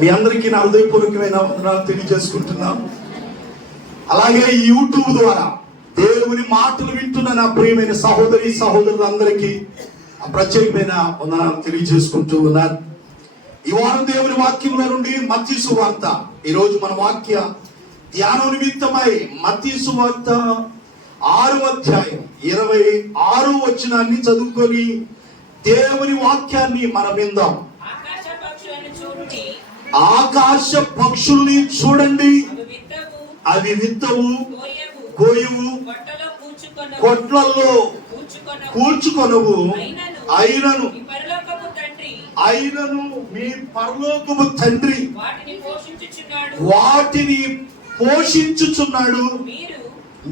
మీ అందరికీ నా హృదయపూర్వకమైన వందనాలు తెలియజేసుకుంటున్నాం. అలాగే ఈ యూట్యూబ్ ద్వారా దేవుని మాటలు వింటున్న నా ప్రియమైన సహోదరి సహోదరులందరికీ ప్రత్యేకమైన వందనాలు తెలియజేసుకుంటూ ఉన్నారు. ఈ వారం దేవుని వాక్యంలో నుండి మత్తయి సువార్త, ఈరోజు మన వాక్య ధ్యానం నిమిత్తమై మత్తయి సువార్త 6వ అధ్యాయం 26వ వచనాన్ని చదువుకొని దేవుని వాక్యాన్ని మనం విందాం. ఆకాశ పక్షుల్ని చూడండి, అవి విత్తవు, కోయవు, కొట్లలో కూర్చుకొనవు, అయినను మీ పరలోకపు తండ్రి వాటిని పోషించుచున్నాడు.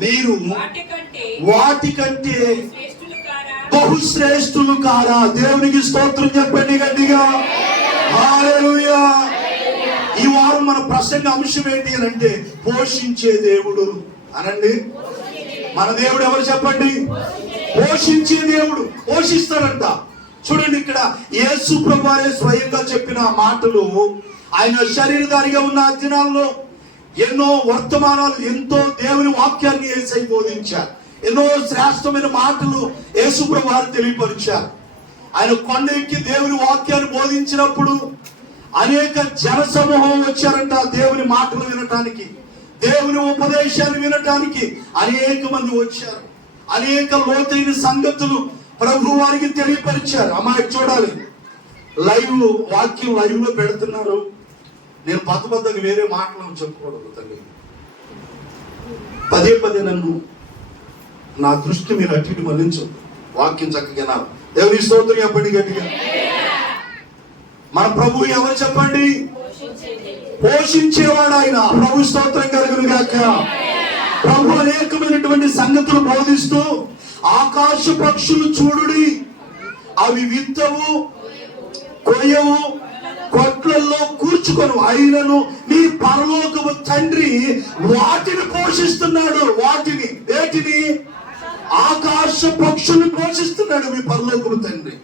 మీరు వాటికంటే బహుశ్రేష్ఠులు కారా? దేవునికి స్తోత్రం చెప్పండి గట్టిగా. హల్లెలూయా. ఈ వారం మన ప్రసంగ అంశం ఏంటి అని అంటే పోషించే దేవుడు అనండి. మన దేవుడు ఎవరు చెప్పండి? పోషించే దేవుడు. పోషిస్తాడంట. చూడండి, ఇక్కడ యేసు ప్రభువే స్వయంగా చెప్పిన మాటలు. ఆయన శరీరధారిగా ఉన్న దినాల్లో ఎన్నో వర్తమానాలు, ఎంతో దేవుని వాక్యాన్ని యేసై బోధించారు. ఎన్నో శ్రేష్టమైన మాటలు యేసు ప్రభువు తెలియపరిచారు. ఆయన కొండ ఎక్కి దేవుని వాక్యాన్ని బోధించినప్పుడు అనేక జన సమూహం వచ్చారంట దేవుని మాటలు వినటానికి, దేవుని ఉపదేశాన్ని వినటానికి అనేక మంది వచ్చారు. అనేక లోతైన సంగతులు ప్రభు వారికి తెలియపరిచారు. అమ్మాయి చూడాలి, వాక్యం లైవ్ లో పెడుతున్నారు. నేను పద్ధతిగా వేరే మాటలను చెప్పకూడదు తల్లి. పదే పదే నన్ను నా దృష్టి మీరు అటు ఇటు మళ్లించు. వాక్యం చక్కగా దేవుని స్తోత్రం చెప్పండి గట్టిగా. మన ప్రభు ఎవరు చెప్పండి? పోషించేవాడు ఆయన. ప్రభు స్తోత్రం కలుగును గాక. ప్రభు అనేకమైనటువంటి సంగతులు బోధిస్తూ, ఆకాశ పక్షులు చూడుడి, అవి విత్తవు, కొయ్యవు, కొట్లలో కూర్చుకొను, అయినను నీ పరలోకపు తండ్రి వాటిని పోషిస్తున్నాడు. వాటిని, వేటిని? ఆకాశ పక్షులు పోషిస్తున్నాడు మీ పరలోకపు తండ్రి.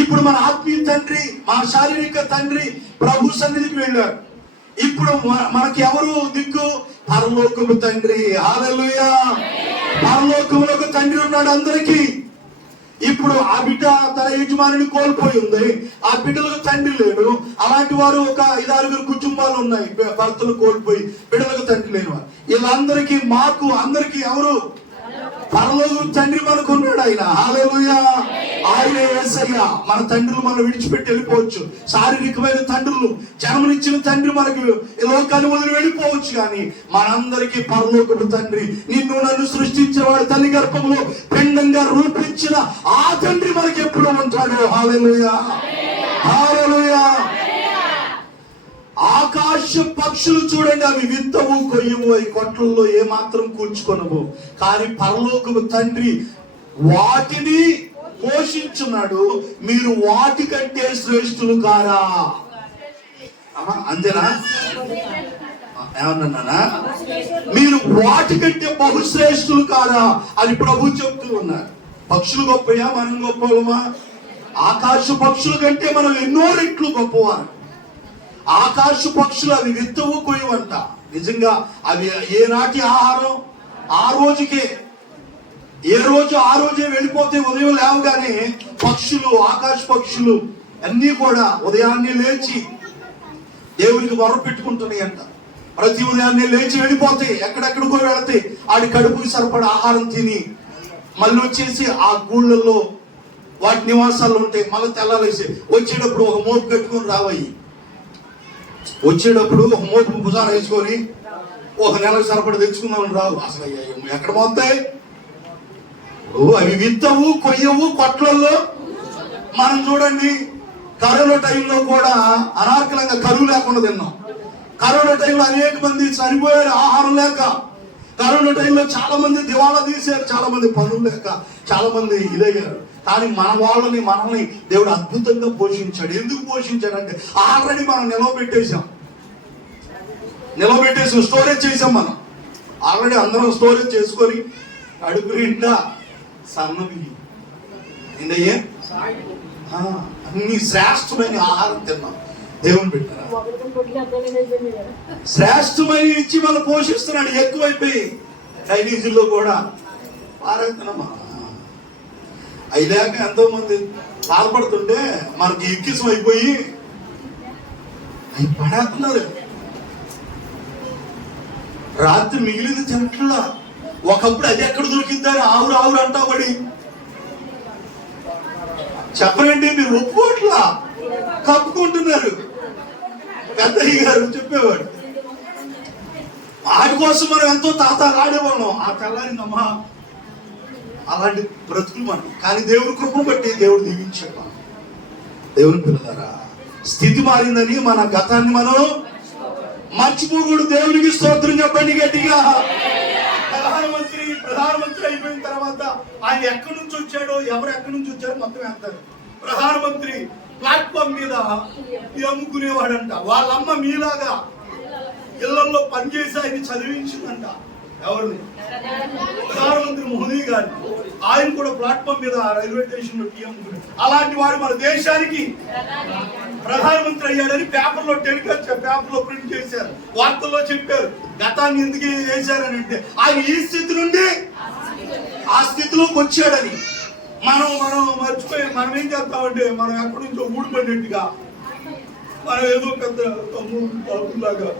ఇప్పుడు మన ఆత్మీయ తండ్రి, మన శారీరక తండ్రి ప్రభు సన్నిధికి వెళ్ళాడు. ఇప్పుడు మనకి ఎవరు దిక్కు? పరలోకపు తండ్రి. హల్లెలూయా. పరలోకంలో ఒక తండ్రి ఉన్నాడు అందరికీ. ఇప్పుడు ఆ బిడ్డ తన యజమానిని కోల్పోయి ఉంది. ఆ బిడ్డలకు తండ్రి లేడు. అలాంటి వారు ఒక 5-6 కుటుంబాలు ఉన్నాయి, భర్తలు కోల్పోయి బిడ్డలకు తండ్రి లేని వారు. వీళ్ళందరికీ, మాకు అందరికీ ఎవరు? పరలోకపు తండ్రి మనకు ఉన్నాడు ఆయన. హల్లెలూయా. ఆయనే యేసయ్య. మన తండ్రులు మనం విడిచిపెట్టి వెళ్ళిపోవచ్చు. శారీరకమైన తండ్రులు, జన్మనిచ్చిన తండ్రి మనకు ఈ లోకాన్ని వదిలి వెళ్ళిపోవచ్చు. కానీ మనందరికీ పరలోకపు తండ్రి, నిన్ను నన్ను సృష్టించిన వాడు, తల్లి గర్భంలో పిండంగా రూపించిన ఆ తండ్రి మనకి ఎప్పుడు ఉంటాడు. హల్లెలూయా. హల్లెలూయా. ఆకాశ పక్షులు చూడండి, అవి విత్తవు, కొయ్యవు, అవి కొట్లలో ఏమాత్రం కూర్చుకొనవు, కానీ పరలోకపు తండ్రి వాటిని పోషించున్నాడు. మీరు వాటికంటే శ్రేష్ఠులు కారా? అంతేనా? ఏమన్నా? మీరు వాటికంటే బహుశ్రేష్ఠులు కారా అని ప్రభు చెప్తూ ఉన్నారు. పక్షులు గొప్పయా, మనం గొప్పవమా? ఆకాశ పక్షుల కంటే మనం ఎన్నో రెట్లు గొప్పవారు. ఆకాశ పక్షులు అవి విత్తవు, కొయ్యవంట. నిజంగా అవి ఏనాటి ఆహారం ఆ రోజుకే, ఏ రోజు ఆ రోజే వెళ్ళిపోతే ఉదయం లేవగానే పక్షులు, ఆకాశ పక్షులు అన్నీ కూడా ఉదయాన్నే లేచి దేవునికి మొర పెట్టుకుంటున్నాయి అంట. ప్రతి ఉదయాన్నే లేచి వెళ్ళిపోతాయి, ఎక్కడెక్కడికో వెళతాయి. ఆడి కడుపుకి సరిపడా ఆహారం తిని మళ్ళీ వచ్చేసి ఆ గూళ్ళల్లో వాటి నివాసాలు ఉంటాయి. మళ్ళీ తెల్లాలేసి వచ్చేటప్పుడు ఒక మోపు కట్టుకొని రావయ్యి. వచ్చేటప్పుడు ఒక మోపు భుజాన వేసుకొని ఒక నెలకు సరిపడా తెచ్చుకుందామని రావు. అసలు ఎక్కడ పోతాయి? అవి విత్తవు, కొయ్యవు, కొట్లలో. మనం చూడండి, కరోనా టైంలో కూడా అనార్కలంగా కరువు లేకుండా తిన్నాం. కరోనా టైంలో అనేక మంది చనిపోయారు ఆహారం లేక. కరోనా టైంలో చాలా మంది దివాళా తీశారు, చాలా మంది పనులు లేక చాలా మంది ఇదయ్యారు. కానీ మన వాళ్ళని, మనల్ని దేవుడు అద్భుతంగా పోషించాడు. ఎందుకు పోషించాడంటే ఆల్రెడీ మనం నిలవబెట్టేసాం, స్టోరేజ్ చేసాం. మనం ఆల్రెడీ అందరం స్టోరేజ్ చేసుకొని అడుగు నిండా సన్నవి ఏంటయ్యే అన్ని శ్రేష్టమైన ఆహారం తిన్నాం. దేవుని పెట్టారా? శ్రేష్టమైన ఇచ్చి మనం పోషిస్తున్నాడు. ఎక్కువైపోయి చైనీసుల్లో కూడా పారేస్తున్నామా అయినాక ఎంతో మంది బాధపడుతుంటే మనకి ఎక్కిసం అయిపోయి అవి పడేస్తున్నారు. రాత్రి మిగిలింది తింటలా. ఒకప్పుడు అది ఎక్కడ దొరికిద్దారు ఆవురు ఆవురు అంటా పడి చెప్పనండి, మీరు ఒప్పుకోట్లా కప్పుకుంటున్నారు. పెద్దయ్య గారు చెప్పేవాడు, వాటి కోసం మనం ఎంతో తాత ఆడేవాళ్ళం. ఆ తెల్లారిందమ్మా అలాంటి బ్రతుకులు మనం. కానీ దేవుడి కృపను బట్టి దేవుడు దీవించాడు. దేవుని పిల్లలారా, స్థితి మారిందని మన గతాన్ని మనం మర్చిపోకూడదు. దేవునికి స్తోత్రం చెప్పండి గట్టిగా. ప్రధానమంత్రి అయిపోయిన తర్వాత ఆయన ఎక్కడి నుంచి వచ్చాడో, ఎవరు ఎక్కడి నుంచి వచ్చారో మొత్తం వేస్తారు. ప్రధానమంత్రి ప్లాట్ఫామ్ మీద అమ్ముకునేవాడంట. వాళ్ళమ్మ మీలాగా ఇళ్లలో పనిచేసి ఆయన చదివించిందంట. ఎవరిని? ప్రధానమంత్రి మోదీ గారిని. ఆయన కూడా ప్లాట్ఫామ్ మీద రైల్వే స్టేషన్ లో టీ అమ్ముకునే. అలాంటి వాడు మన దేశానికి ప్రధానమంత్రి అయ్యాడని పేపర్లో పేపర్లో ప్రింట్ చేశారు, వార్తల్లో చెప్పారు. గతాన్ని ఎందుకు చేశారని అంటే ఆయన ఈ స్థితి నుండి ఆ స్థితిలోకి వచ్చాడని. మనం మర్చిపోయి మనం ఏం చేస్తామంటే, మనం ఎక్కడి నుంచో ఊడిపడినట్టుగా మనం ఏదో పెద్ద తమ్ములాగా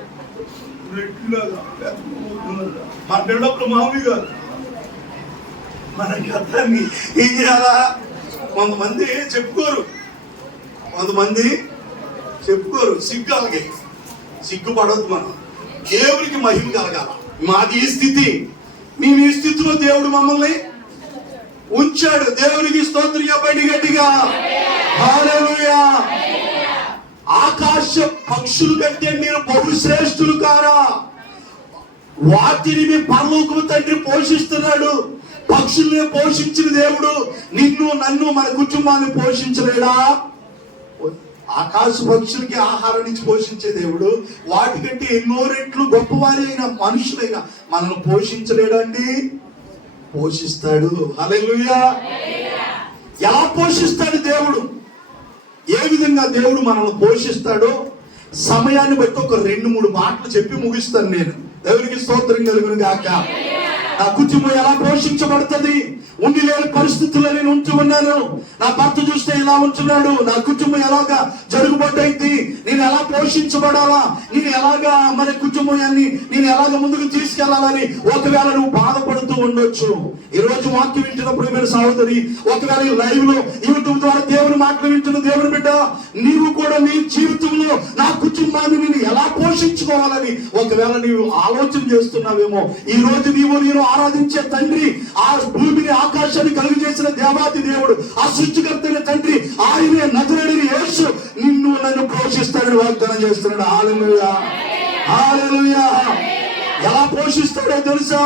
మన బిల్డప్లు మామూలు కాదు. మన గతాన్ని ఏం చేయాలా? కొంతమంది చెప్పుకోరు, సిగ్గులకి సిగ్గుపడద్దు. మనం దేవుడికి మహిమ కలగాల. మాది ఈ స్థితి, మేము ఈ స్థితిలో దేవుడు మమ్మల్ని ఉంచాడు. దేవునికి స్తోత్రం చెప్పండి గట్టిగా. హల్లెలూయా. ఆకాశ పక్షులు కంటే మీరు బహుశ్రేష్ఠులు కారా? వాటిని మీ పరలోకపు తండ్రి పోషిస్తున్నాడు. పక్షుల్ని పోషించిన దేవుడు నిన్ను నన్ను మన కుటుంబాన్ని పోషించలేడా? ఆకాశ పక్షులకి ఆహారం నుంచి పోషించే దేవుడు వాటికంటే ఎన్నో రెట్లు గొప్పవారి అయిన మనుషులైన మనల్ని పోషించలేడండి? పోషిస్తాడు. హల్లెలూయా. ఎలా పోషిస్తాడు దేవుడు? ఏ విధంగా దేవుడు మనల్ని పోషిస్తాడో సమయాన్ని బట్టి ఒక 2-3 మాటలు చెప్పి ముగిస్తాను నేను. దేవునికి స్తోత్రం కలుగును గాక. నా కుటుంబం ఎలా పోషించబడుతుంది? ఉండి లేని పరిస్థితుల్లో నేను ఉంటూ ఉన్నాను. నా భర్త చూస్తే ఇలా ఉంటున్నాడు. నా కుటుంబం ఎలాగా జరుగుబడ్డైంది? నేను ఎలా పోషించబడాలా? నేను ఎలాగా మన కుటుంబాన్ని నేను ఎలాగ ముందుకు తీసుకెళ్లాలని ఒకవేళ నువ్వు బాధపడుతూ ఉండొచ్చు. ఈ రోజు వాక్యం వింటున్నప్పుడు మీరు సహోదరి, ఒకవేళ లైవ్ లో యూట్యూబ్ ద్వారా దేవుని మాటలు వింటున్న దేవుని బిడ్డ, నీవు కూడా నీ జీవితంలో నా కుటుంబాన్ని నేను ఎలా పోషించుకోవాలని ఒకవేళ నీవు ఆలోచన చేస్తున్నావేమో. ఈ రోజు నేను ఆరాధించే తండ్రి, ఆ భూమిని ఆకాశాన్ని కలుగు చేసిన దేవాది దేవుడు, ఆ సృష్టికర్తైన తండ్రి, ఆయనే నజరేయుడైన యేసు నిన్ను నన్ను పోషిస్తాడని వాగ్దానం చేస్తున్నాడు. హల్లెలూయా, హల్లెలూయా. ఎలా పోషిస్తాడో తెలుసా?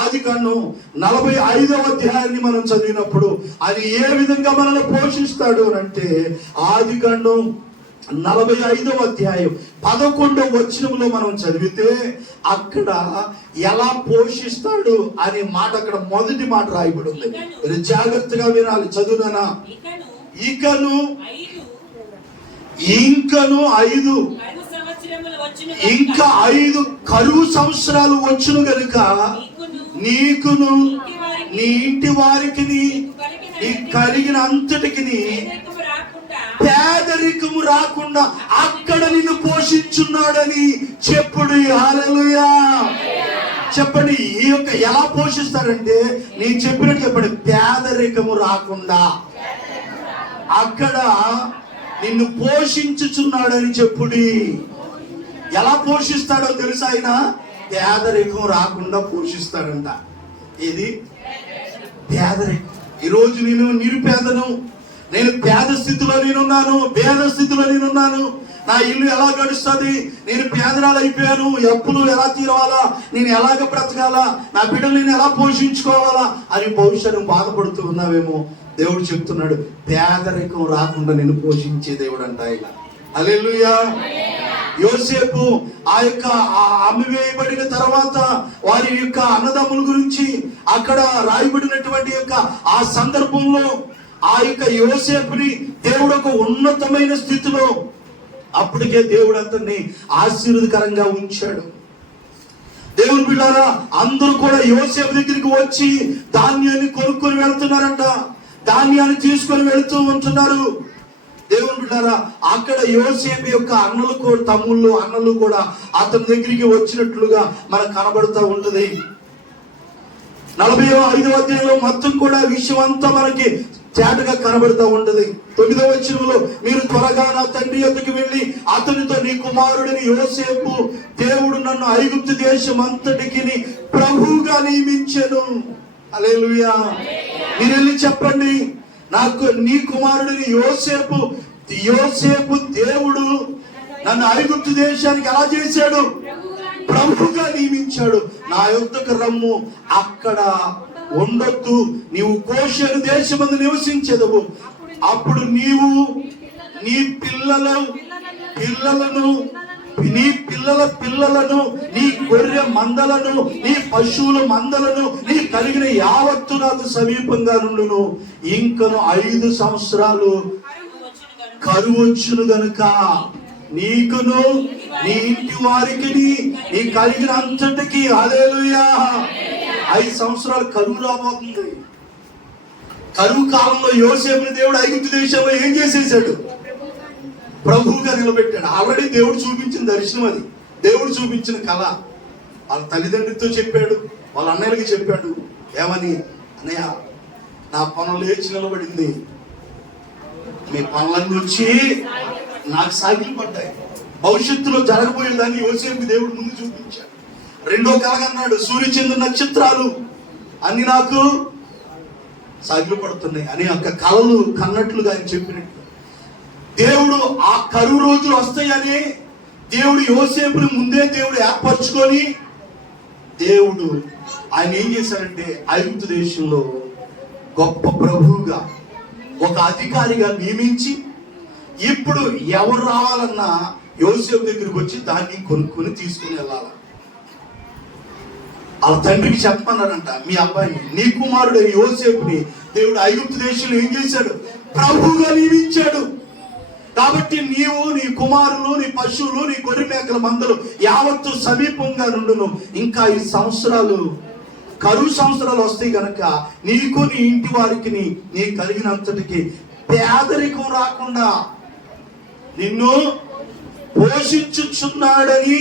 ఆదికాండం 45వ అధ్యాయాన్ని మనం చదివినప్పుడు అది ఏ విధంగా మనల్ని పోషిస్తాడు అంటే, ఆదికాండం 45వ అధ్యాయం 11వ వచనంలో మనం చదివితే అక్కడ ఎలా పోషిస్తాడు అనే మాట అక్కడ మొదటి మాట రాయబడి ఉంది. జాగ్రత్తగా వినాలి. చదువునా? ఇంకను 5 ఇంకా 5 కరువు సంవత్సరాలు వచ్చును గనుక నీకును నీ ఇంటి వారికి నీ కలిగిన అంతటికి పేదరికము రాకుండా అక్కడ నిన్ను పోషించున్నాడని చెప్పుడు. హల్లెలూయా. చెప్పండి, ఈ యొక్క ఎలా పోషిస్తారంటే నేను చెప్పినట్టు చెప్పండి, పేదరికము రాకుండా అక్కడ నిన్ను పోషించుచున్నాడని చెప్పుడి. ఎలా పోషిస్తాడో తెలుసా? ఆయన పేదరికం రాకుండా పోషిస్తాడంట. ఇది పేదరికం. ఈరోజు నేను నిరుపేదను, నేను పేద స్థితిలో నేనున్నాను, పేద స్థితిలో నేనున్నాను. నా ఇల్లు ఎలా గడుస్తుంది? నేను పేదరాలు అయిపోయాను. అప్పులు ఎలా తీరవాలా? నేను ఎలాగ బ్రతకాలా? నా బిడ్డలు నేను ఎలా పోషించుకోవాలా అని బహుశా నువ్వు బాధపడుతూ ఉన్నావేమో. దేవుడు చెప్తున్నాడు, పేదరికం రాకుండా నేను పోషించే దేవుడు అంట ఆయన. హల్లెలూయా. యోసేపు ఆ యొక్క అమ్మివేయబడిన తర్వాత వారి యొక్క అన్నదమ్ముల గురించి అక్కడ రాయబడినటువంటి యొక్క ఆ సందర్భంలో ఆ యొక్క యోసేపుని దేవుడు ఒక ఉన్నతమైన స్థితిలో అప్పటికే దేవుడు అతన్ని ఆశీర్వాదకరంగా ఉంచాడు. దేవుని బిడ్డారా, అందరూ కూడా యోసేపు దగ్గరికి వచ్చి ధాన్యాన్ని కొనుక్కొని వెళ్తున్నారంట. ధాన్యాన్ని తీసుకొని వెళుతూ ఉంటున్నారు. దేవుని బిడ్డారా, అక్కడ యోసేపు యొక్క తమ్ముళ్ళు అన్నలు కూడా అతని దగ్గరికి వచ్చినట్లుగా మనకు కనబడుతూ ఉంటుంది. 45వ అధ్యాయంలో మొత్తం కూడా విషయం అంతా మనకి తేటగా కనబడుతూ ఉంటది. 9వ వచనంలో, మీరు త్వరగా నా తండ్రి యొద్దకు వెళ్ళి అతనితో, నీ కుమారుడిని యోసేపు దేవుడు నన్ను ఐగుప్తు దేశం అంతటికి ప్రభువుగా నియమించెను. హల్లెలూయా. మీరు వెళ్ళి చెప్పండి, నాకు నీ కుమారుడిని యోసేపు దేవుడు నన్ను ఐగుప్తు దేశానికి ఎలా చేశాడు? ప్రభువుగా నియమించాడు. నా యొద్దకు రమ్ము, అక్కడ ఉండొద్దు, నీవు గోషేను దేశమందు నివసించెదవు. అప్పుడు నీవు నీ పిల్లలను నీ గొర్రె మందలను, నీ పశువుల మందలను, నీ కలిగిన యావత్తు నాకు సమీపంగా నుండును. ఇంకను 5 సంవత్సరాలు కరువు వచ్చును గనుక నీకును నీ ఇంటి వారికి నీ కలిగిన అంతటికి, హల్లెలూయా, 5 సంవత్సరాలు కరువు రాబోతుంది. కరువు కాలంలో యోసేపుని దేవుడు ఐగుప్తు దేశంలో ఏం చేసేసాడు? ప్రభువుగా నిలబెట్టాడు. ఆల్రెడీ దేవుడు చూపించిన దర్శనం అది, దేవుడు చూపించిన కళ. వాళ్ళ తల్లిదండ్రులతో చెప్పాడు, వాళ్ళ అన్నయ్యలకి చెప్పాడు. ఏమని? అన్నయ్య, నా పనులు లేచి నిలబడింది, మీ పనులన్నీ వచ్చి నాకు సాగిలు పడ్డాయి. భవిష్యత్తులో జరగబోయేదాన్ని యోసేపు దేవుడు ముందు చూపించాడు. 2వ కలగన్నాడు, సూర్యచంద్ర నక్షత్రాలు అన్ని నాకు సాగిలు పడుతున్నాయి అని ఒక కళలు కన్నట్లుగా ఆయన చెప్పినట్టు దేవుడు ఆ కరువు రోజులు వస్తాయని దేవుడు యోసేపుని ముందే దేవుడు ఏర్పరచుకొని దేవుడు ఆయన ఏం చేశాడంటే ఐగుప్తు దేశంలో గొప్ప ప్రభువుగా, ఒక అధికారిగా నియమించి, ఇప్పుడు ఎవరు రావాలన్నా యోసేపు దగ్గరికి వచ్చి దాన్ని కొనుక్కొని తీసుకుని వెళ్ళాలి. వాళ్ళ తండ్రికి చెప్పమన్నాడంట, మీ అబ్బాయిని, నీ కుమారుడు యోసేపుని దేవుడు ఐగుప్తు దేశంలో ఏం చేశాడు? ప్రభువుగా నియమించాడు. కాబట్టి నీవు, నీ కుమారులు, నీ పశువులు, నీ గొర్రె మేకల మందలు యావత్తు సమీపంగా నుండును. ఇంకా 5 సంవత్సరాలు కరువు సంవత్సరాలు వస్తాయి గనక నీకు, నీ ఇంటి వారికి, నీ కలిగినంతటికి పేదరికం రాకుండా నిన్ను పోషించుచున్నాడని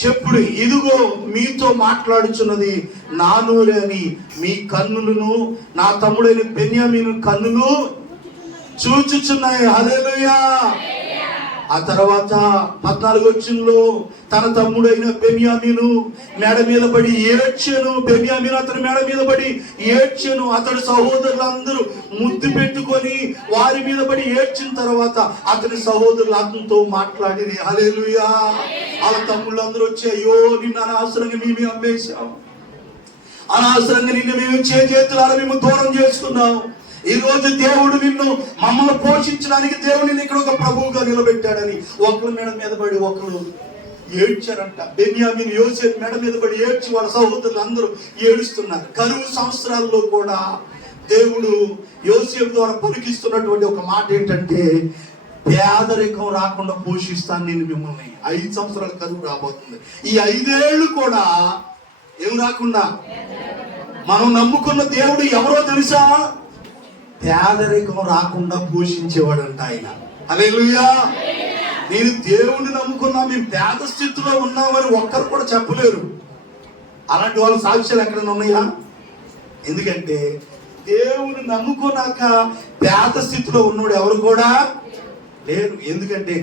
చెప్పుడు. ఇదిగో మీతో మాట్లాడుచున్నది నా నోరే అని మీ కన్నులను, నా తమ్ముడైన బెన్యామీను కన్నులు చూచుచున్నాయి. హల్లెలూయా. ఆ తర్వాత 14వ వచనంలో, తన తమ్ముడైన బెన్యామీను మేడ మీద పడి ఏడ్చెను. బెన్యామీను అతని మేడ మీద పడి ఏడ్చెను. అతడి సహోదరులందరూ ముద్దు పెట్టుకొని వారి మీద పడి ఏడ్చిన తర్వాత అతని సహోదరులు అతనితో మాట్లాడి, హల్లెలూయా. వాళ్ళ తమ్ముళ్ళందరూ వచ్చి, అయ్యో, నిన్ను అనవసరంగా మేము అమ్మేశాం, అనవసరంగా నిన్ను మేము చేతులారా మేము దూరం చేసుకున్నాం. ఈ రోజు దేవుడు నిన్ను, మమ్మల్ని పోషించడానికి దేవుడు నిన్ను ఇక్కడ ఒక ప్రభువుగా నిలబెట్టాడని ఒకరి మేడ మీద పడి ఒకరు ఏడ్చారంట. బెన్యామీను యోసేపు మేడ మీద పడి ఏడ్చి వాళ్ళ సహోదరులు అందరూ ఏడుస్తున్నారు. కరువు సంవత్సరాల్లో కూడా దేవుడు యోసేపు ద్వారా పలికిస్తున్నటువంటి ఒక మాట ఏంటంటే, పేదరికం రాకుండా పోషిస్తాను నేను మిమ్మల్ని. 5 సంవత్సరాల కరువు రాబోతుంది. ఈ 5 ఏళ్ళు కూడా ఏం రాకుండా, మనం నమ్ముకున్న దేవుడు ఎవరో తెలుసా? పేదరికం రాకుండా పోషించేవాడంట ఆయన. హల్లెలూయా. నేను దేవుణ్ణి నమ్ముకున్నా, మేము పేద స్థితిలో ఉన్నామని ఒక్కరు కూడా చెప్పలేరు. అలాంటి వాళ్ళ సాక్ష్యాలు ఎక్కడైనా ఉన్నాయా? ఎందుకంటే దేవుని నమ్ముకున్నాక పేద స్థితిలో ఉన్నాడు ఎవరు కూడా లేరు. ఎందుకంటే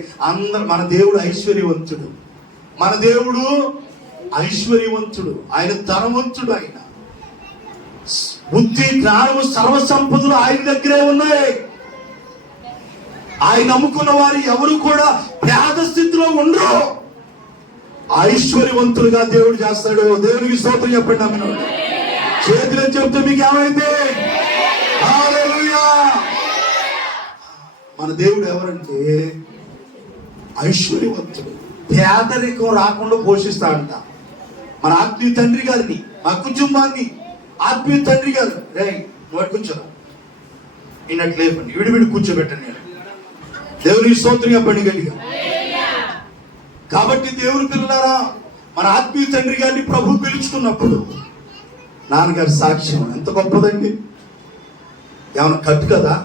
మన దేవుడు ఐశ్వర్యవంతుడు, మన దేవుడు ఐశ్వర్యవంతుడు, ఆయన ధనవంతుడు. ఆయన బుద్ధి, జ్ఞానము, సర్వసంపదలు ఆయన దగ్గరే ఉన్నాయి. ఆయన నమ్ముకున్న వారు ఎవరు కూడా పేద స్థితిలో ఉండరు. ఐశ్వర్యవంతులుగా దేవుడు చేస్తాడు. దేవునికి స్తోత్రం చెప్పండి. ఆమెను చేతులని చెప్తే మీకు ఏమైంది? హల్లెలూయా. మన దేవుడు ఎవరంటే ఐశ్వర్యవంతుడు, పేదరికం రాకుండా పోషిస్తాడంట. మన ఆత్మీయ తండ్రి గారిని, మా కుటుంబాన్ని ఆత్మీయ తండ్రి గారు, రే నువ్వు కూర్చోరా, ఈయనట్లేపండి, విడివిడి కూర్చోబెట్టండి. దేవునికి స్తోత్రం చెప్పండి గట్టిగా. కాబట్టి దేవుని పిల్లలారా, మన ఆత్మీయ తండ్రి గారిని ప్రభు పిలుచుకున్నప్పుడు నాన్నగారి సాక్ష్యం ఎంత గొప్పదండి. ఏమన్నా కట్టు కదా,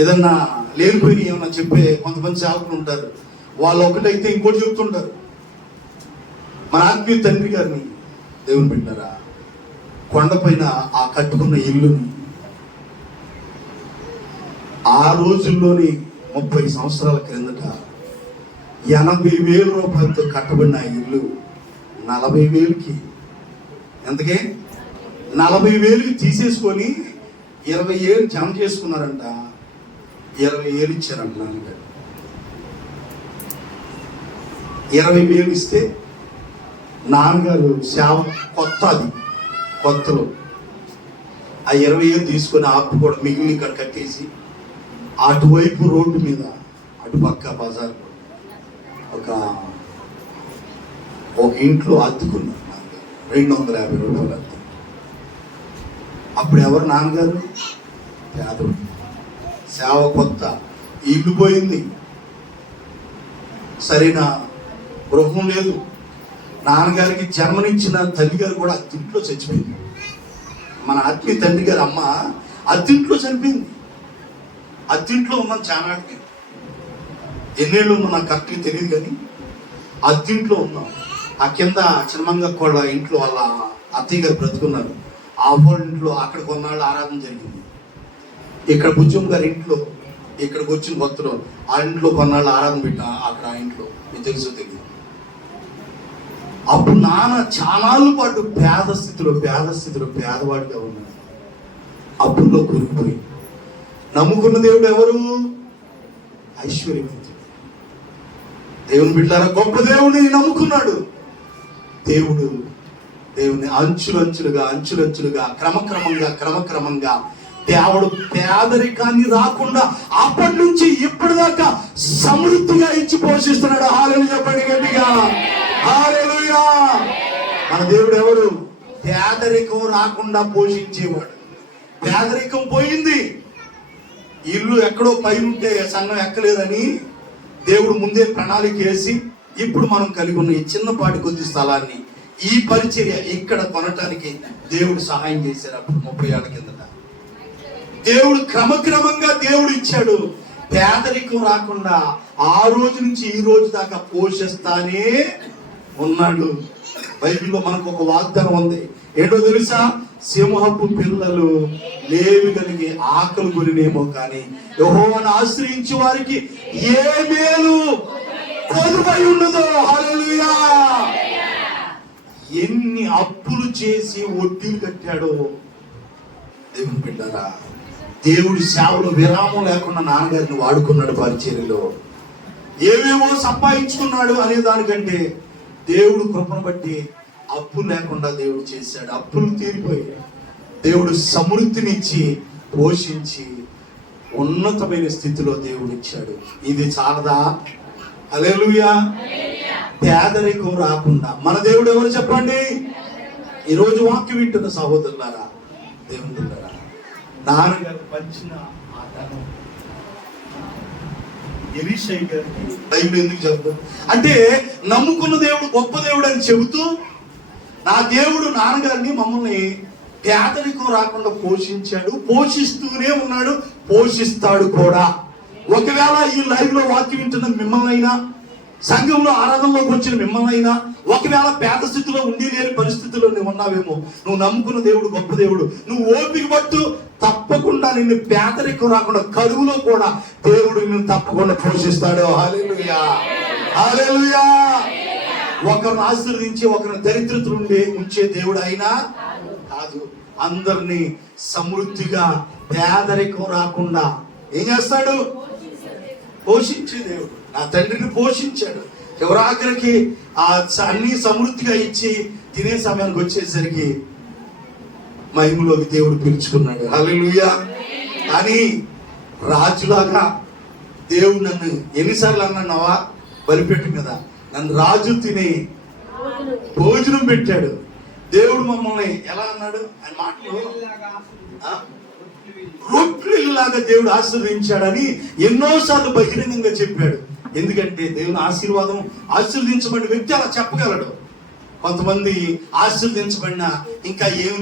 ఏదన్నా లేనిపోయి ఏమన్నా చెప్పే కొంతమంది సేవకులు ఉంటారు, వాళ్ళు ఒకటైతే ఇంకోటి చెప్తుంటారు. మన ఆత్మీయ తండ్రి గారిని దేవుని బిడ్డలారా, కొండపైన ఆ కట్టుకున్న ఇల్లుని ఆ రోజుల్లోని 30 సంవత్సరాల క్రిందట 80,000 రూపాయలతో కట్టబడిన ఆ ఇల్లు 40,000కి, ఎంతకే 40,000కి తీసేసుకొని 20,000 జమ చేసుకున్నారంట. 20,000 ఇచ్చారంట నాన్నగారు. 20,000 ఇస్తే నాన్నగారు సేవ కొత్తలో ఆ 20,000 తీసుకొని ఆపు కూడా మిగిలిన ఇక్కడ కట్టేసి అటువైపు రోడ్డు మీద అటుపక్క బజార్ ఒక ఇంట్లో అద్దుకున్నారు నాన్నగారు. 250 రూపాయలు అద్దె. అప్పుడు ఎవరు నాన్నగారు? పేదలు. సేవ కొత్త, ఇల్లు పోయింది, సరైన గృహం లేదు. నాన్నగారికి జన్మనిచ్చిన తల్లి గారు కూడా అత్తింట్లో చచ్చిపోయింది. మన ఆత్మీయ తండ్రి గారి అమ్మ అత్తింట్లో చనిపోయింది. అత్తింట్లో ఉన్నాం చాలా, ఎన్నేళ్ళు ఉన్నాం నాకు కరెక్ట్గా తెలియదు, కానీ అత్తింట్లో ఉన్నాం. ఆ కింద చిన్నమంగ వాళ్ళ ఇంట్లో వాళ్ళ అత్తయ్య గారు బ్రతుకున్నారు. ఆ వాళ్ళ ఇంట్లో అక్కడ కొన్నాళ్ళు ఆరాధన జరిగింది. ఇక్కడ బుజ్జమ్మ గారి ఇంట్లో ఇక్కడికి వచ్చిన భక్తులు ఆ ఇంట్లో కొన్నాళ్ళు ఆరాధన పెట్టా. అక్కడ ఆ ఇంట్లో మీకు తెలుసో తెలియదు. అప్పుడు నాన్న చాలాల పాటు పేద స్థితిలో పేదవాడిగా ఉన్నాడు. అప్పుల్లో కూలిపోయి నమ్ముకున్న దేవుడు ఎవరు? ఐశ్వర్యవంతుడు. దేవుని బిడ్డలారా, గొప్ప దేవుడిని నమ్ముకున్నాడు. దేవుని అంచులంచులుగా క్రమక్రమంగా దేవుడు పేదరికాన్ని రాకుండా అప్పటి నుంచి ఇప్పటిదాకా సమృద్ధిగా ఇచ్చి పోషిస్తున్నాడు. హల్లెలూయా, చెప్పండి గట్టిగా హల్లెలూయా. మన దేవుడు ఎవరు? పేదరికం రాకుండా పోషించేవాడు. పేదరికం పోయింది. ఇల్లు ఎక్కడో పైనుంటే సంఘం ఎక్కలేదని దేవుడు ముందే ప్రణాళిక వేసి ఇప్పుడు మనం కలిగి ఉన్న ఈ చిన్నపాటి కొద్ది స్థలాన్ని ఈ పరిచర్య ఇక్కడ కొనటానికి దేవుడు సహాయం చేశారు. అప్పుడు 30 ఏళ్ల కిందట దేవుడు క్రమక్రమంగా దేవుడు ఇచ్చాడు. పేదరికం రాకుండా ఆ రోజు నుంచి ఈ రోజు దాకా పోషిస్తానే ఉన్నాడు. బైబిల్లో మనకు ఒక వాగ్దానం ఉంది. ఏంటో తెలుసా? సింహపు పిల్లలు లేవి కలిగి ఆకలి గురినేమో కానీ యెహోవాను ఆశ్రయించే వారికి ఏ మేలు కొదువై ఉండదో. హల్లెలూయా. ఎన్ని అప్పులు చేసి వడ్డీలు కట్టాడో దేవుని బిడ్డలారా. దేవుడి సేవలో విరామం లేకుండా నాన్నగారిని వాడుకున్నాడు. పరిచర్యలో ఏమేమో సంపాదించుకున్నాడు అనే దానికంటే దేవుడు కృపను బట్టి అప్పు లేకుండా దేవుడు చేశాడు. అప్పులు తీరిపోయి దేవుడు సమృద్ధినిచ్చి పోషించి ఉన్నతమైన స్థితిలో దేవుడు ఇచ్చాడు. ఇది చాలదా? హల్లెలూయా. పేదరికం రాకుండా మన దేవుడు ఎవరు చెప్పండి? ఈరోజు వాక్యం వింటున్న సహోదరులారా, దేవుని బిడ్డలారా, నాన్నగారు పంచిన ఆధారం ఎలీషా గారికి బైబిల్ ఎందుకు చెప్తారు అంటే, నమ్ముకున్న దేవుడు గొప్ప దేవుడు అని చెబుతూ నా దేవుడు నాన్నగారిని మమ్మల్ని పేదరికం రాకుండా పోషించాడు, పోషిస్తూనే ఉన్నాడు, పోషిస్తాడు కూడా. ఒకవేళ ఈ లైవ్ లో వాక్యం వింటున్న మిమ్మల్ని అయినా, సంఘంలో ఆరాధనలోకి వచ్చిన మిమ్మల్ని అయినా, ఒకవేళ పేద స్థితిలో ఉండి లేని పరిస్థితుల్లో నువ్వు ఉన్నావేమో, నువ్వు నమ్ముకున్న దేవుడు గొప్ప దేవుడు. నువ్వు ఓపిక పట్టు, తప్పకుండా నిన్ను పేదరికం రాకుండా కరువులో కూడా దేవుడు నిన్ను తప్పకుండా పోషిస్తాడు. హల్లెలూయా, హల్లెలూయా. ఒకరిని ఆశీర్వదించి ఒకరిని దరిద్రత నుండి ఉంచే దేవుడు అయినా కాదు. అందరినీ సమృద్ధిగా పేదరికం రాకుండా ఏం చేస్తాడు? పోషించే దేవుడు. నా తండ్రిని పోషించాడు. చివరాఖరికి అన్ని సమృద్ధిగా ఇచ్చి తినే సమయానికి వచ్చేసరికి మహిమలోకి దేవుడు పిలుచుకున్నాడు. హల్లెలూయా. కానీ రాజులాగా దేవుడు నన్ను ఎన్నిసార్లు అన్నావా? బలిపెట్టు మీద నన్ను రాజు తిని భోజనం పెట్టాడు. దేవుడు మమ్మల్ని ఎలా అన్నాడు? ఆయన మాటలు రొట్టెలాగా దేవుడు ఆశీర్వదించాడని ఎన్నోసార్లు బహిరంగంగా చెప్పాడు. ఎందుకంటే దేవుని ఆశీర్వాదం, ఆశీర్వదించబడిన వ్యక్తి అలా చెప్పగలడు. కొంతమంది ఆశీర్వదించబడిన ఇంకా ఏం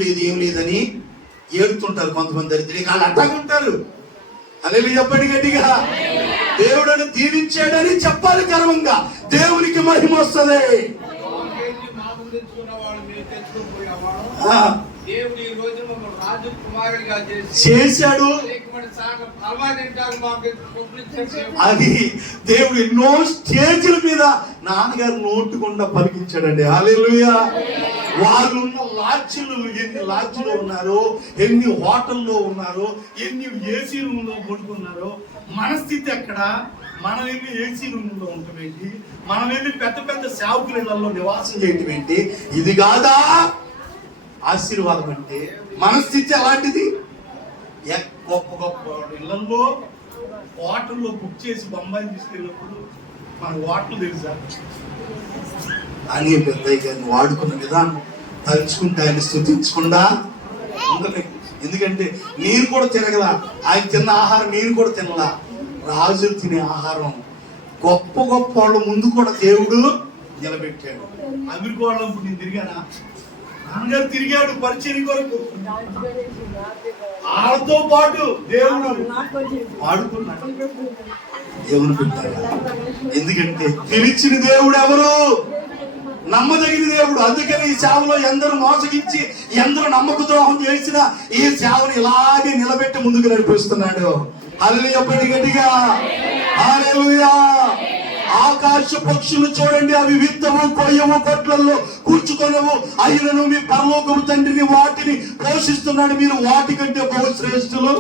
లేదని ఏడుతుంటారు. కొంతమంది దరిద్రులు వాళ్ళు అడ్డాగుంటారు. అనేది చెప్పండి గట్టిగా. దేవుడని దీవించాడని చెప్పాలి గర్వంగా. దేవునికి మహిమ వస్తుంది. చేశాడు అది. దేవుడు ఎన్నో స్టేజ్ల మీద నాన్నగారు నోటుకుండా పలికించాడండి. హల్లెలూయా. వాళ్ళు ఉన్న లాడ్జీలు, ఎన్ని లాడ్జీలో ఉన్నారో, ఎన్ని హోటల్లో ఉన్నారో, ఎన్ని ఏసీ రూమ్లో పడుకున్నారో. మన స్థితి ఎక్కడ? మనం వెళ్ళి ఏసీ రూమ్లో ఉండటం ఏంటి? మనం వెళ్ళి పెద్ద పెద్ద సేవకులలో నివాసం చేయటం ఏంటి? ఇది కాదా ఆశీర్వాదం అంటే? మన స్థితి అలాంటిది. గొప్ప గొప్ప ఇళ్లలో హోటల్లో బుక్ చేసి బొంబాయి తీసుకెళ్ళినప్పుడు మన హోటల్ తెలుసా అని పెద్దయ్య గారిని వాడుకున్న విధానం తలుచుకుంటే ఆయన స్తుతించకుండా ఉండలేదు. ఎందుకంటే నేను కూడా తినగల, ఆయన తిన్న ఆహారం నేను కూడా తినలా. రాజులు తినే ఆహారం గొప్ప గొప్ప వాళ్ళ ముందు కూడా దేవుడు నిలబెట్టాడు. అమెరికా వాళ్ళప్పుడు నేను తిరిగానా? నాన్నగారు తిరిగాడు పరిచయం కొరకు. వాళ్ళతో పాటు దేవుడు వాడుకున్నాడు. దేవుని పెట్టాడు. ఎందుకంటే పిలిచిన దేవుడు ఎవరు? నమ్మదగిన దేవుడు. అందుకని ఈ సేవలో ఎందరూ మోసగించి, ఎందరూ నమ్మక ద్రోహం చేసిన ఈ సేవను ఇలాగే నిలబెట్టి ముందుకు నడిపిస్తున్నాడు. హల్లెలూయా గట్టిగా. హల్లెలూయా. ఆకాశ పక్షులు చూడండి, అవి విత్తవు, కొయ్యవు, కొట్లలో కూర్చుకొనవు, అయినను మీ పరలోకపు తండ్రిని వాటిని పోషిస్తున్నాడు. మీరు వాటి కంటే బహుశ్రేష్ఠులు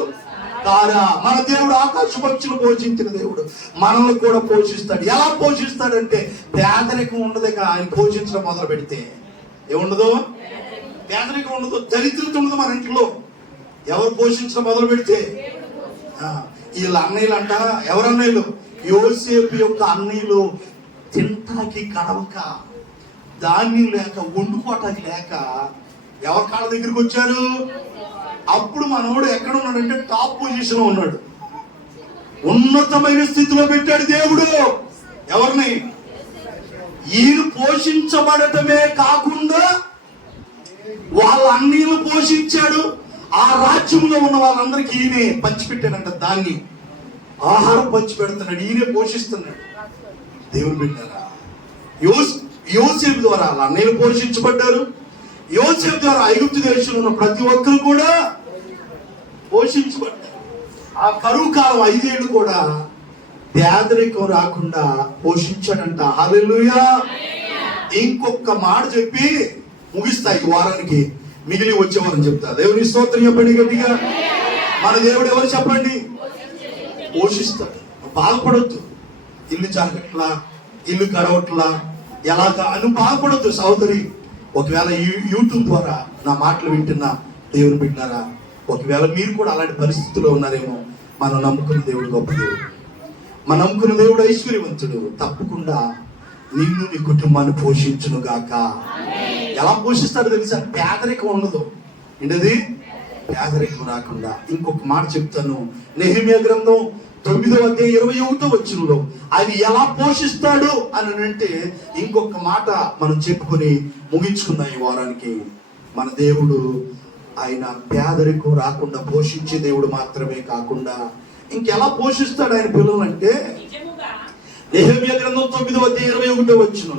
కారా? మన దేవుడు ఆకాశ పక్షులు పోషించిన దేవుడు మనల్ని కూడా పోషిస్తాడు. ఎలా పోషిస్తాడంటే పేదరికం ఉండదు. ఆయన పోషించడం మొదలు పెడితే ఏముండదు? పేదరికం ఉండదు, దరిద్రత ఉండదు మన ఇంట్లో. ఎవరు పోషించడం మొదలు పెడితే? వీళ్ళ అన్నయ్యలు అంట. ఎవరు అన్నయ్యలు? యోసేపు యొక్క అన్నయ్యలు తింటాకి కడవక, ధాన్యం లేక, వండుకోటానికి లేక ఎవరి కాళ్ళ దగ్గరికి వచ్చారు? అప్పుడు మనోడు ఎక్కడ ఉన్నాడంటే టాప్ పొజిషన్ లో ఉన్నాడు. ఉన్నతమైన స్థితిలో పెట్టాడు దేవుడు. ఎవరిని? ఈయన పోషించబడటమే కాకుండా వాళ్ళ అన్నయ్యలు పోషించాడు. ఆ రాజ్యంలో ఉన్న వాళ్ళందరికీ ఈయనే పంచిపెట్టాడంట. దాన్ని ఆహారం పంచి పెడుతున్నాడు, ఈయనే పోషిస్తున్నాడు. దేవుని బిడ్డలారా, యోసేపు ద్వారా వాళ్ళ అన్నయ్యలు పోషించబడ్డారు. యోసేపు ద్వారా ఐగుప్తు దేశంలో ఉన్న ప్రతి ఒక్కరు కూడా పోషించబడ్డారు. ఆ కరువు కాలం 5 ఏళ్ళు కూడా పేదరికం రాకుండా పోషించాడంట. హల్లెలూయా. ఇంకొక మాట చెప్పి ముగిస్తాయి వారానికి. మిగిలి వచ్చేవారని చెప్తా. దేవుని స్తోత్రం చెప్పండి గట్టిగా. మన దేవుడు ఎవరు చెప్పండి? పోషిస్తాడు. బాధపడొద్దు. ఇల్లు జాగట్లా, ఇల్లు గడవట్లా, ఎలాగా అని బాధపడొద్దు సహోదరి. ఒకవేళ యూట్యూబ్ ద్వారా నా మాటలు వింటున్నా దేవుని బిడ్డారా, ఒకవేళ మీరు కూడా అలాంటి పరిస్థితుల్లో ఉన్నారేమో, మనం నమ్ముకున్న దేవుడు గొప్ప దేవుడు. మనం నమ్ముకున్న దేవుడు ఐశ్వర్యవంతుడు. తప్పకుండా నిన్ను నీ కుటుంబాన్ని పోషించును గాక. ఎలా పోషిస్తాడో తెలుసా? పేదరికం ఉండదు. ఏంటది? పేదరికం రాకుండా. ఇంకొక మాట చెప్తాను. నెహెమ్యా గ్రంథం 9వ అధ్యాయం 21వ వచనంలో ఆయన ఎలా పోషిస్తాడు అని అంటే ఇంకొక మాట మనం చెప్పుకొని ముగించుకుందాం ఈ వారానికి. మన దేవుడు ఆయన పేదరికం రాకుండా పోషించే దేవుడు మాత్రమే కాకుండా ఇంకెలా పోషిస్తాడు ఆయన పిల్లలంటే, నెహెమ్యా గ్రంథం 9వ అధ్యాయం 21వ వచనం,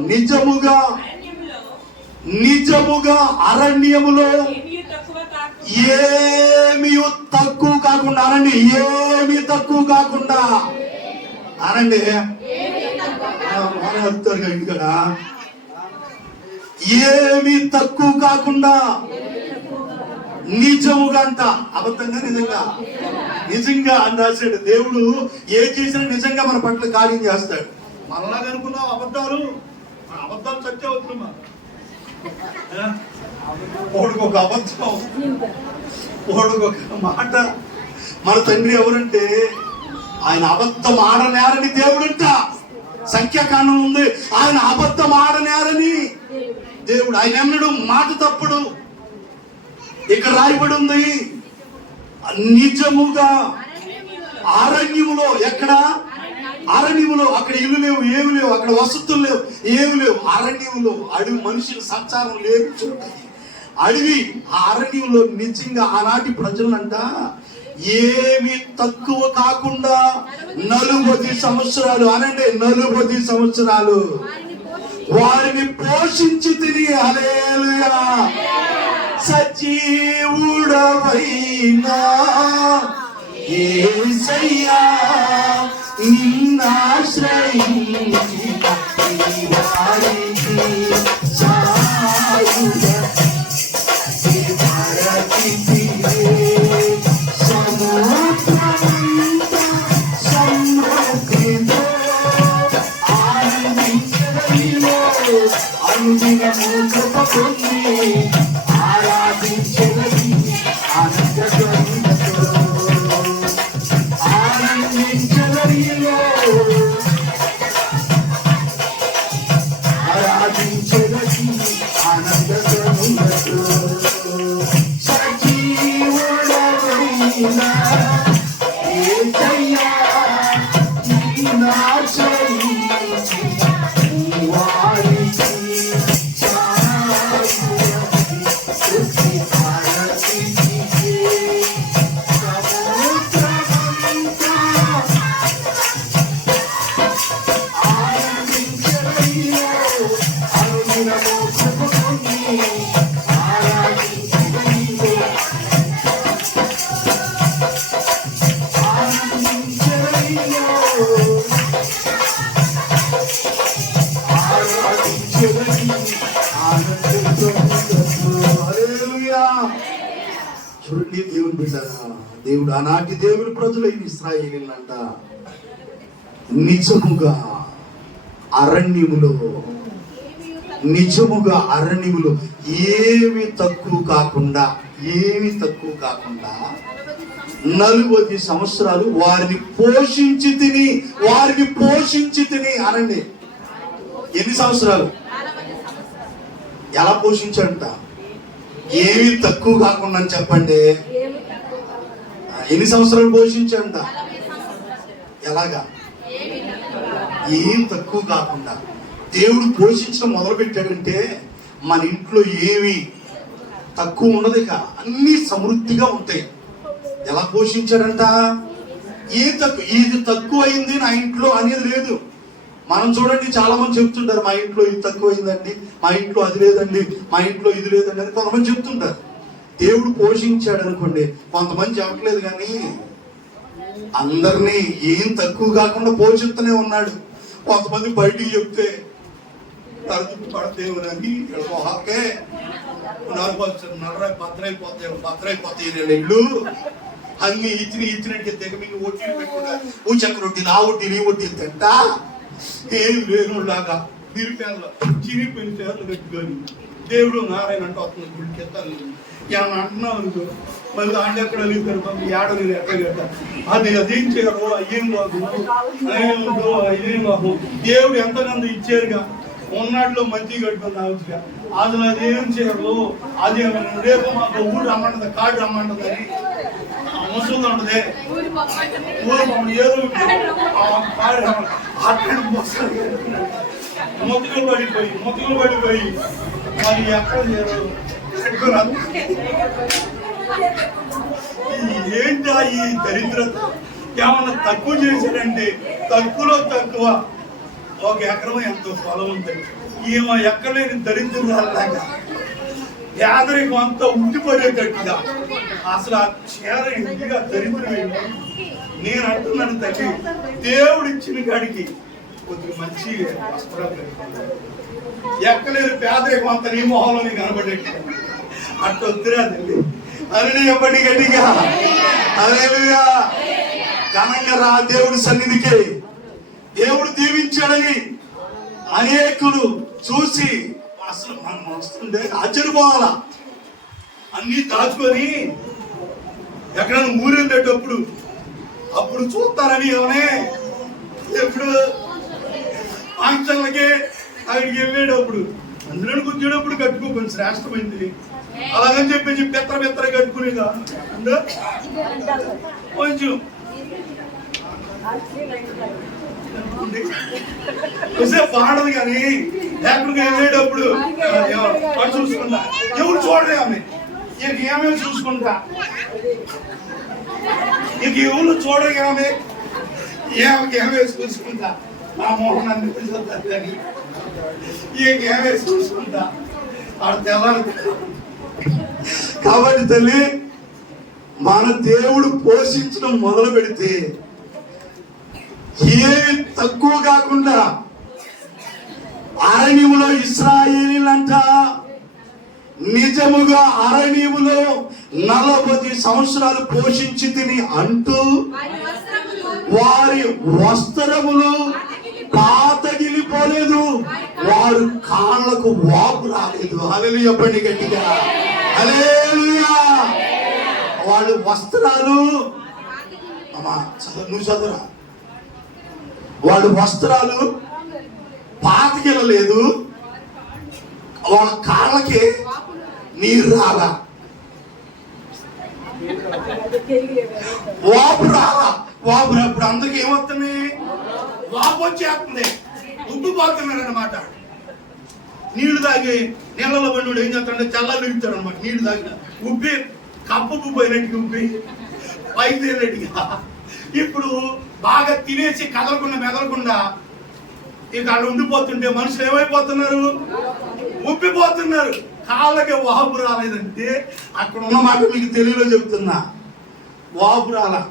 నిజముగా అరణ్యములో ఏమీ తక్కువ కాకుండా అనండి. ఏమీ తక్కువ కాకుండా అనండి. ఇక్కడ ఏమీ తక్కువ కాకుండా నిజముగా అంట. అబద్ధంగా నిజంగా అని రాశాడు. దేవుడు ఏ చేసినా నిజంగా మన పట్ల కార్యం చేస్తాడు. మనలాగా అనుకున్నాం అబద్ధాలు సత్యం అవుతున్నా. ఓడికొక అబద్ధం, ఓడికొక మాట. మన తండ్రి ఎవరంటే ఆయన అబద్ధం ఆడనేరని దేవుడంట. సంఖ్యాకాండం ఉంది, ఆయన అబద్ధం ఆడనేరని దేవుడు. ఆయన ఎన్నడు మాట తప్పుడు. ఇక్కడ రాయబడి ఉంది నిజముగా అరణ్యములో. ఎక్కడ? అరణ్యములో అక్కడ ఇల్లు లేవు, ఏమి లేవు, అక్కడ వసతులు లేవు, ఏమి లేవు. అరణ్యంలో అడవి మనుషుల సంచారం లేని చోట అడవి. ఆ అరణ్యంలో నిజంగా ఆనాటి ప్రజలంట ఏమి తక్కువ కాకుండా 40 సంవత్సరాలు, అనండి 40 సంవత్సరాలు వారిని పోషించి తిని. హల్లెలూయా. సజీవుడవైనా యేసయ్యా నిన్నాశ్రయించి వారికి సాయుధ సముద్రమంతా సమృద్ధితో ఆనందించడలో అనుదినము కృప పొంది ఆరాధించడని ఆనందతో ఆనందించడనిలో ఆరాధించడని ఆనందతో సజీవుడవైనా యేసయ్యా నిన్నాశ్రయించి వారికి చూడండి దేవుని బిడ్డరా, దేవుడు ఆనాటి దేవుని ప్రజలైన ఇశ్రాయేలీయులంట నిజముగా అరణ్యములో ఏమి తక్కువ కాకుండా 40 సంవత్సరాలు వారిని పోషించి తిని అనండి. ఎన్ని సంవత్సరాలు? ఎలా పోషించంట? ఏమి తక్కువ కాకుండా అని చెప్పండి. ఎన్ని సంవత్సరాలు పోషించంట? ఎలాగా? ఏం తక్కువ కాకుండా దేవుడు పోషించడం మొదలు పెట్టాడంటే మన ఇంట్లో ఏమి తక్కువ ఉండదు, ఇక అన్ని సమృద్ధిగా ఉంటాయి. ఎలా పోషించాడంట? ఇది తక్కువ అయింది నా ఇంట్లో అనేది లేదు. మనం చూడండి, చాలా మంది చెప్తుంటారు మా ఇంట్లో ఇది తక్కువైందండి, మా ఇంట్లో అది లేదండి, మా ఇంట్లో ఇది లేదండి అని కొంతమంది చెప్తుంటారు. దేవుడు పోషించాడు అనుకోండి, కొంతమంది చెప్పట్లేదు, కానీ అందరినీ ఏం తక్కువ కాకుండా పోషిస్తూనే ఉన్నాడు. కొంతమంది బయటికి చెప్తే తరచు పడతేమోనని మొహకే భద్రైపోతాయి ఇళ్ళు అన్ని ఇచ్చినట్టు తెగ మీకు వడ్డీలు పెట్టుకుంటా, చక్కెర వడ్డీలు, ఆ వడ్డీలు, ఈ వడ్డీలు తింటా ఏం లేనులాగా నిరుపేదలు చిరిగిపోయిన చేతులు పెట్టుకొని దేవుడు నారాయణ అంటే వస్తుంది గుడికి ఎత్తాను ఏమన్నా అంటున్నావు అనుకో, మళ్ళీ ఆడెక్కడ లేపారు పంపి ఏడని ఎక్కడ అదేం చేయరు, అయ్యేం బాబు అయ్యేం బాబు. దేవుడు ఎంతమంది ఇచ్చారుగా, ఉన్నాటిలో మంచి కట్టుకుని రావచ్చుగా. అసలు అదేం చేయరు, అదేమన్నా రేపు మాకు ఊరు రమ్మంటది, కాడు రమ్మంటది అని ముసలు ఉంటది, ఊరు ఏదో అక్కడ మొక్కలు పడిపోయి మరి ఎక్కడ చేయరు. ఏంటా ఈ దరిద్రత? ఏమన్నా తక్కువ చేశారంటే తక్కువలో తక్కువ 1 ఎకరం ఎంతో పొలం ఉంటుంది. ఏమో ఎక్కలేని దరిద్రులాగా పేదరికం అంతా ఉండిపోయేటట్టుగా అసలు ఆ చీర ఇంటిగా దరిద్రమేమో. నేను అంటున్నాను తల్లి, దేవుడు ఇచ్చిన కాడికి కొద్దిగా మంచి వస్త్రాలు ఎక్కలేని పేదరికం అంతా నీ మొహంలో కనబడేట్టు అట్లా వద్దురా తల్లి. అరే ఎప్పటి గట్టిగా హల్లెలూయా. ఘనంగా రా దేవుడి సన్నిధికి. దేవుడు దీవించాడని అనేకులు చూసి అసలు మనం వస్తుంటే ఆశ్చర్యపోవాలా. అన్ని దాచుకొని ఎక్కడైనా ఊరెళ్ళేటప్పుడు అప్పుడు చూస్తారని ఏమనే ఎప్పుడు ఫంక్షన్లకి అక్కడికి వెళ్ళేటప్పుడు అందులో కూర్చోటప్పుడు కట్టుకో కొంచెం శ్రేష్టమైంది అలాగని చెప్పేసి పెత్తర కట్టుకునేదా కొంచెం అనుకోండి, పాడదు కానీ ఎక్కడికి వెళ్ళేటప్పుడు చూసుకుంటా, ఎవరు చూడలే ఆమె, ఇక ఏమేమి చూసుకుంటా, ఇక ఎవరు చూడగా ఆమె ఏమేసి చూసుకుంటా, నా మోహన్ అనిపిస్తుంది, ఇక ఏమేసి చూసుకుంటా ఆడ తెల్లారు. కాబట్టి తల్లి, మన దేవుడు పోషించడం మొదలు పెడితే ఏమి తక్కువ కాకుండా, అరణ్యములో ఇశ్రాయేలీలంట నిజముగా అరణ్యములో 40 సంవత్సరాలు పోషించి తిని అంటూ వారి వస్త్రములు పాతగిలిపోలేదు, వారు కాళ్ళకు వాపు రాలేదు. హల్లెలూయా, చెప్పండి గట్టిగా హల్లెలూయా. వాళ్ళు వస్త్రాలు, అమ్మా నువ్వు చదువురా, వాళ్ళు వస్త్రాలు పాతగిలలేదు, వాళ్ళ కాళ్ళకి నీరు రాలా, వాపు రాలా. వాపు ఇప్పుడు అందరికి ఏమవుతుంది, వాపు వచ్చేస్తుంది, ఉబ్బిపోతున్నారు అనమాట. నీళ్లు తాగి నీళ్ళలో పడి ఏం చేస్తాడంటే చల్లలు ఇస్తాడు అనమాట. నీళ్లు తాగిన ఉబ్బి కప్పు పోయినట్టుగా ఉబ్బి పైదేనట్టుగా. ఇప్పుడు బాగా తినేసి కదలకుండా మెదలకుండా ఇక వాళ్ళు ఉండిపోతుంటే మనుషులు ఏమైపోతున్నారు, ఉబ్బిపోతున్నారు. కాళ్ళకి వాపు రాలేదంటే అక్కడ ఉన్న మాట మీకు తెలుగులో చెప్తున్నా, వాపు రాలా.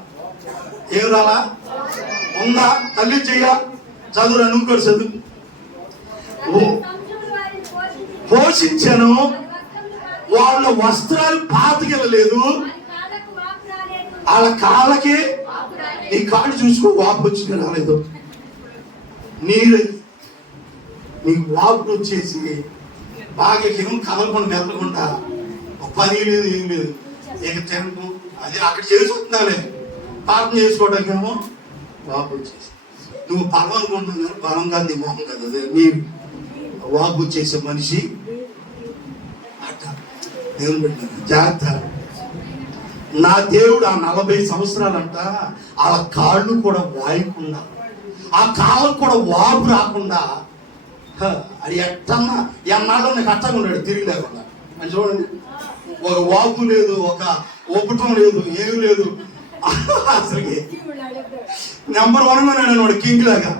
ఏం రాలా ఉందా? తల్లి చెయ్య చదువురా, నువ్వు కూడా చదువు. పోషించాను, వాళ్ళ వస్త్రాలు పాతకెళ్ళలేదు, వాళ్ళ కాళ్ళకి నీ కాళ్ళు చూసుకో వాపు వచ్చి రాలేదు. నీరు నీకు వాపు వచ్చేసి బాగా కింద కదలకుండా మెదలకుండా పని లేదు, ఏం లేదు. ఇక తినకు అది అక్కడ చేసుకుంటున్నాలే, పాపం చేసుకోవడానికేమో వాపు వచ్చేసి నువ్వు బలం అనుకుంటున్నావు, బలం కాదు నీ మొహం కదా, అదే నీ వాపు వచ్చేసే మనిషి అట్ట దేవుని పెట్టాను. జాగ్రత్త. నా దేవుడు ఆ 40 సంవత్సరాలంట వాళ్ళ కాళ్ళు కూడా వాయకుండా, ఆ కాళ్ళకు కూడా వాపు రాకుండా, అది ఎట్టన్నా ఎన్నాళ్ళు నీకు అట్టగా ఉన్నాడు తిరిగి లేకుండా. అని చూడండి, ఒక వాపు లేదు, ఒక ఒప్పటం లేదు, ఏమి లేదు. అసలుకి నెంబర్ 1 ఉన్నాడు వాడు, కింగ్ లాగా.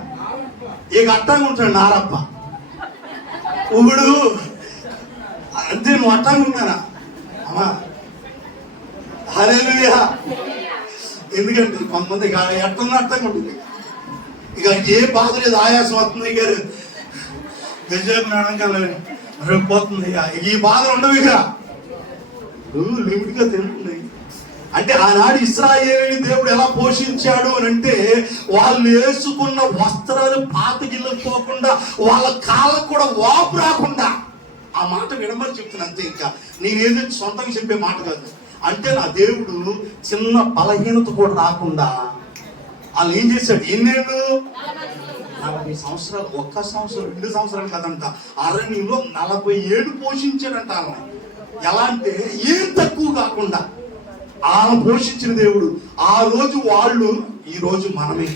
ఇక అట్టగా ఉంటాడు నారప్ప. ఇప్పుడు అంతే, నువ్వు అట్టగా ఉన్నానా అమ్మా? హల్లెలూయా. ఎందుకంటే కొంతమంది ఎట్టన్నా అట్టగా ఉంటుంది, ఇక ఏ బాధ లేదు, ఆయాసం వస్తుంది, గారు గజేపు నడంకాలని పోతుంది, ఈ బాధలు ఉండవు. ఇక లిమిట్ గా తింటుంది. అంటే ఆనాడు ఇశ్రాయేలుని దేవుడు ఎలా పోషించాడు అని అంటే, వాళ్ళు వేసుకున్న వస్త్రాలు పాతగిల్లిపోకుండా, వాళ్ళ కాళ్ళకు కూడా వాపు రాకుండా. ఆ మాట వినమని చెప్తున్నా అంతే, ఇంకా నేనేదో సొంతంగా చెప్పే మాట కాదు. అంటే నా దేవుడు చిన్న బలహీనత కూడా రాకుండా వాళ్ళు ఏం చేశాడు, ఎన్నేళ్ళు 40 సంవత్సరాలు, 1 సంవత్సరం 2 సంవత్సరాలు కదంట, అరణ్యంలో 40 ఏళ్ళు పోషించాడంట. ఎలా అంటే ఏం తక్కువ కాకుండా ఆయన పోషించిన దేవుడు. ఆ రోజు వాళ్ళు, ఈ రోజు మనమే.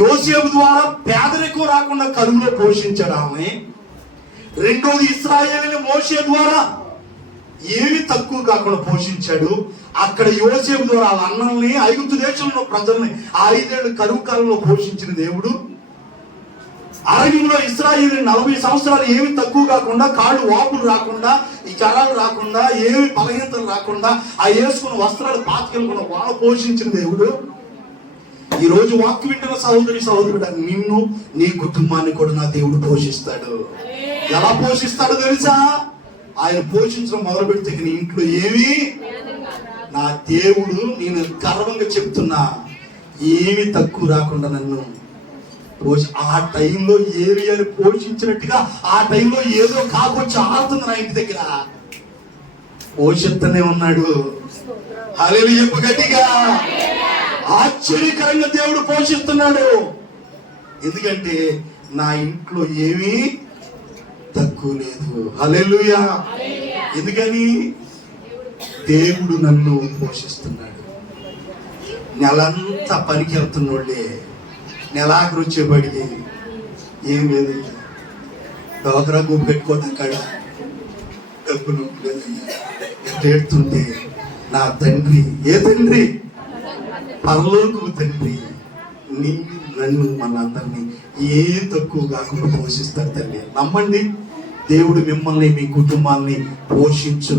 యోసేపు ద్వారా పేదరికం రాకుండా కరువులో పోషించాడు ఆమె. రెండోది ఇశ్రాయేలుని మోషే ద్వారా ఏమి తక్కువ కాకుండా పోషించాడు. అక్కడ యోసేపు ద్వారా వాళ్ళ అన్నల్ని, ఐగుప్తు దేశంలో ప్రజల్ని 5 ఏళ్ళు కరువు కాలంలో పోషించిన దేవుడు. అరణ్యంలో ఇశ్రాయేలు 40 సంవత్సరాలు ఏమి తక్కువ కాకుండా, కాళ్ళు వాపులు రాకుండా, ఈ జ్వరాలు రాకుండా, ఏమి బలహీనతలు రాకుండా, ఆ వేసుకున్న వస్త్రాలు పాతకెళ్ళకుండా వాళ్ళు పోషించిన దేవుడు. ఈ రోజు వాక్యం వింటున్న సహోదరి సహోదరుడు, నిన్ను నీ కుటుంబాన్ని కూడా నా దేవుడు పోషిస్తాడు. ఎలా పోషిస్తాడో తెలుసా? ఆయన పోషించడం మొదలు పెడితే నీ ఇంట్లో ఏమి, నా దేవుడు, నేను గర్వంగా చెప్తున్నా, ఏమి తక్కువ రాకుండా నన్ను ఆ టైంలో ఏరియాని పోషించినట్టుగా, ఆ టైంలో ఏదో కాకొచ్చి ఆడుతుంది నా ఇంటి దగ్గర, పోషిస్తూనే ఉన్నాడు. హల్లెలూయా, చెప్పు గట్టిగా. ఆశ్చర్యకరంగా దేవుడు పోషిస్తున్నాడు. ఎందుకంటే నా ఇంట్లో ఏమీ తక్కువ లేదు. హల్లెలూయా. ఎందుకని? దేవుడు నన్ను పోషిస్తున్నాడు. నెలంతా పనికి వెళ్తున్నోళ్ళే నెలాఖరు వచ్చేపాటికి ఏం లేదయ్యా, డోకరా గుంపు పెట్టుకోతే అక్కడ డబ్బులు లేదయ్యా. ఎట్టేడుతుంటే నా తండ్రి, ఏ తండ్రి? పరలోకపు తండ్రి నిన్ను నన్ను మనందరినీ ఏ తక్కువ కాకుండా పోషిస్తారు తండ్రి. నమ్మండి, దేవుడు మిమ్మల్ని మీ కుటుంబాన్ని పోషించు.